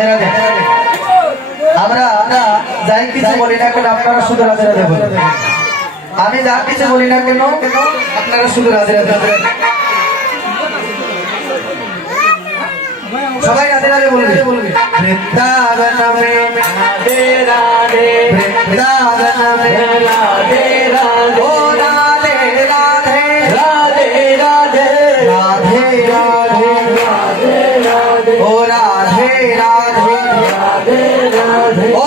রাধে রাধে আমরা যাই কিছু বলি না কেন, আপনারা শুধু রাধে রাধে আমি যা কিছু বলি না কেন, আপনারা শুধু রাধে রাধে সবাই রাধে রাধে বলবে বলবে বৃন্দাবন রাধে। রাধে বৃন্দাবন রাধে রাধে রাধে। রাধে রাধে। রাধে রাধে। राधे राधे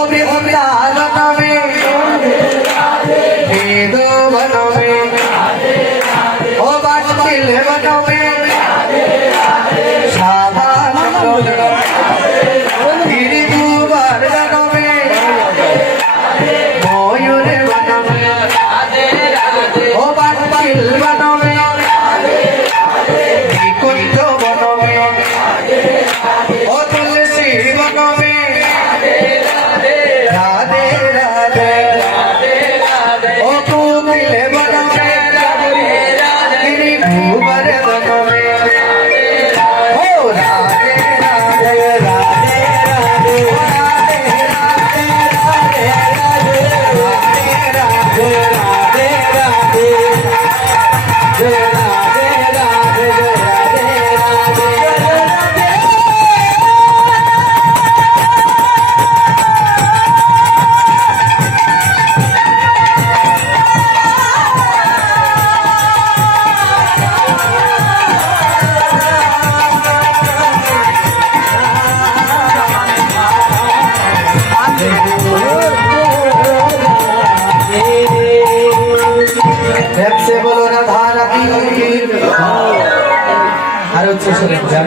से बोलो राधा रानी हर उच्च